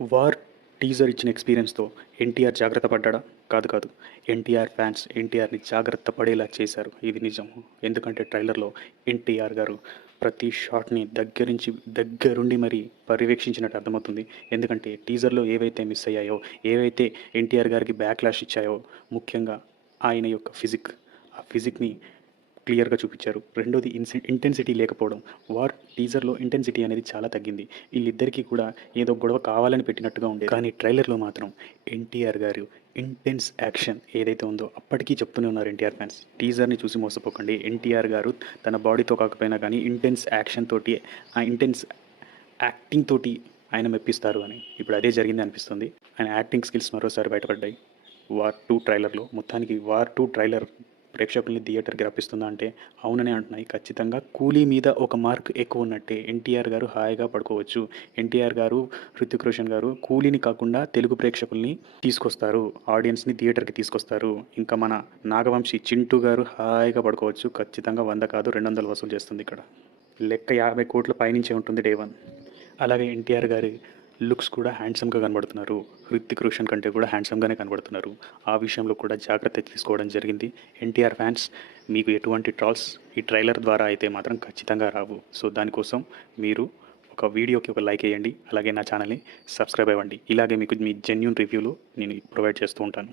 War teaser ఇచ్చిన ఎక్స్పీరియన్స్‌తో ఎన్టీఆర్ జాగ్రత్త పడ్డాడా? కాదు కాదు. ఎన్టీఆర్ ఫ్యాన్స్ ఎన్టీఆర్‌ని జాగ్రత్త పడేలా చేశారు. ఇది నిజం. ఎందుకంటే ట్రైలర్‌లో ఎన్టీఆర్ గారు ప్రతి షాట్‌ని దగ్గరుండి మరీ పర్యవేక్షించినట్టు అర్థమవుతుంది. ఎందుకంటే టీజర్‌లో ఏవైతే మిస్ అయ్యాయో, ఏవైతే ఎన్టీఆర్ గారికి బ్యాక్‌లాష్ ఇచ్చాయో, ముఖ్యంగా ఆయన యొక్క ఫిజిక్, ఆ ఫిజిక్‌ని క్లియర్‌గా చూపిచ్చారు. రెండోది ఇంటెన్సిటీ లేకపోవడం. వార్ టీజర్‌లో ఇంటెన్సిటీ అనేది చాలా తగ్గింది. వీళ్ళిద్దరికీ కూడా ఏదో గొడవ కావాలని పెట్టినట్టుగా ఉండేది. కానీ ట్రైలర్‌లో మాత్రం ఎన్టీఆర్ గారు ఇంటెన్స్ యాక్షన్ ఏదైతే ఉందో అప్పటికీ చెప్తూనే ఉన్నారు ఎన్టీఆర్ ఫ్యాన్స్. టీజర్‌ని చూసి మోసపోకండి. ఎన్టీఆర్ గారు తన బాడీతో కాకపోయినా కానీ ఇంటెన్స్ యాక్షన్ తోటి, ఆ ఇంటెన్స్ యాక్టింగ్ తోటి ఆయన మెప్పిస్తారు అని. ఇప్పుడు అదే జరిగింది అనిపిస్తుంది. ఆయన యాక్టింగ్ స్కిల్స్ మరోసారి బయటపడ్డాయి. వార్ 2 ట్రైలర్‌లో. మొత్తానికి వార్ 2 ట్రైలర్ ప్రేక్షకుల్ని థియేటర్‌కి రప్పిస్తుందా అంటే అవుననే అంటున్నాయి. ఖచ్చితంగా కూలీ మీద ఒక మార్క్ ఎక్కువ ఉన్నట్టే. ఎన్టీఆర్ గారు హాయిగా పడుకోవచ్చు. ఎన్టీఆర్ గారు, హృతిక్ రోషన్ గారు కూలీని కాకుండా తెలుగు ప్రేక్షకుల్ని తీసుకొస్తారు. ఆడియన్స్‌ని థియేటర్‌కి తీసుకొస్తారు. ఇంకా మన నాగవంశి 'చింటూ' గారు హాయిగా పడుకోవచ్చు. ఖచ్చితంగా 100 కాదు 200 వసూలు చేస్తుంది ఇక్కడ. లెక్క 50 కోట్ల పైనుంచే ఉంటుంది డే 1. అలాగే ఎన్టీఆర్ గారి లుక్స్ కూడా హ్యాండ్సమ్‌గా కనబడుతున్నారు. హృతిక్ రోషన్ కంటే కూడా హ్యాండ్సమ్‌గానే కనబడుతున్నారు. ఆ విషయంలో కూడా జాగ్రత్త తీసుకోవడం జరిగింది. ఎన్టీఆర్ ఫ్యాన్స్, మీకు ఎటువంటి ట్రాల్స్ ఈ ట్రైలర్ ద్వారా అయితే మాత్రం ఖచ్చితంగా రావు. సో దానికోసం మీరు ఒక వీడియోకి ఒక లైక్ ఎయ్యండి. అలాగే నా ఛానల్‌ని సబ్స్క్రైబ్ అవ్వండి. ఇలాగే మీకు మీ జెన్యూన్ రివ్యూలు నేను ప్రొవైడ్ చేస్తూ ఉంటాను.